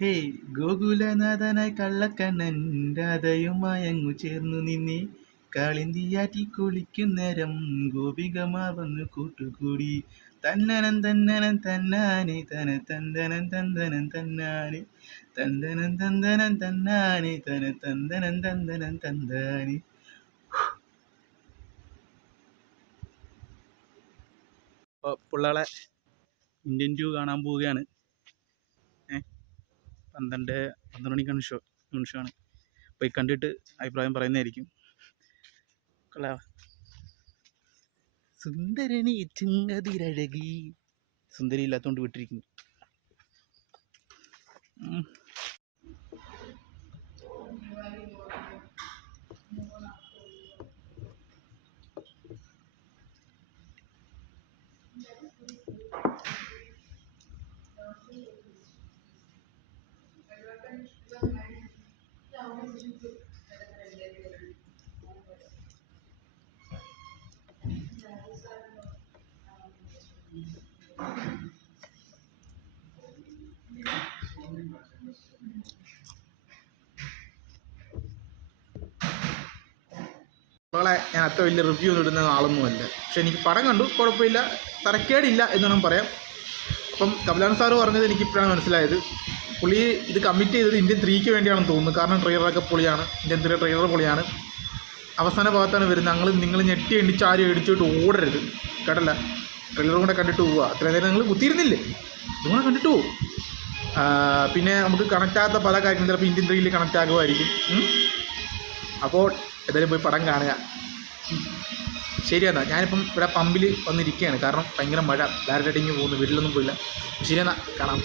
ഹേ ഗോകുലനാഥനായി കള്ളക്കണ്ണൻ രാധയുമായങ്ങു ചേർന്നു നിന്നെ കാളിന്തിയാറ്റി കുളിക്കുന്നേരം ഗോപികമാർ വന്നു കൂട്ടുകൂടി തന്നനൻ തന്നനൻ തന്നാനെ തന തന്തനൻ തന്തനൻ തന്നാനെ തന്തനൻ തന്തനൻ തന്നാനെ തന തന്തനൻ തന്തനൻ തന്താനെ. അപ്പോൾ പിള്ളേളെ ഇന്ത്യൻ 2 കാണാൻ പോവുകയാണ്. 12 മണിക്കാണ് ഷോ ആണ്. പോയി കണ്ടിട്ട് അഭിപ്രായം പറയുന്നതായിരിക്കും. സുന്ദരണി ചിങ്ങതിരഴകി സുന്ദരി ഇല്ലാത്തതുകൊണ്ട് വിട്ടിരിക്കുന്നു. മകളെ ഞാൻ അത്ര വലിയ റിവ്യൂ ഒന്നും ഇടുന്ന ആളൊന്നുമല്ല. പക്ഷെ എനിക്ക് പടം കണ്ടു, കുഴപ്പമില്ല, തരക്കേടില്ല എന്ന് വേണം പറയാം. അപ്പം കമലാൻ സാറ് പറഞ്ഞത് എനിക്കിപ്പോഴാണ് മനസ്സിലായത്. പുള്ളി ഇത് കമ്മിറ്റ് ചെയ്തത് ഇന്ത്യൻ 3ക്ക് വേണ്ടിയാണെന്ന് തോന്നുന്നു. കാരണം ട്രെയിലറൊക്കെ പൊളിയാണ്, ഇന്ത്യൻ 3 ട്രെയിലർ പൊളിയാണ്. അവസാന ഭാഗത്താണ് വരുന്നത്. നിങ്ങൾ ഞെട്ടി എണ്ണിച്ച് ആരും എടിച്ചോട്ട് ഓടരുത് കേട്ടല്ല. ട്രെയിലറും കൂടെ കണ്ടിട്ട് പോവുക. അത്രയും നേരം നിങ്ങൾ കുത്തിയിരുന്നില്ലേ, ഇതുകൂടെ കണ്ടിട്ട് പോകും. പിന്നെ നമുക്ക് കണക്റ്റ് ആകാത്ത പല കാര്യങ്ങളും ചിലപ്പോൾ ഇന്ത്യൻ 3യിൽ കണക്റ്റ് ആകുമായിരിക്കും. അപ്പോൾ എന്തായാലും പോയി പടം കാണുക. ശരിയെന്നാ, ഞാനിപ്പം ഇവിടെ പമ്പിൽ വന്നിരിക്കുകയാണ്. കാരണം ഭയങ്കര മഴ, ഡയറക്റ്റ് അടിഞ്ഞ് പോകുന്നു, വീട്ടിലൊന്നും പോയില്ല. ശരിയെന്നാ, കാണാം.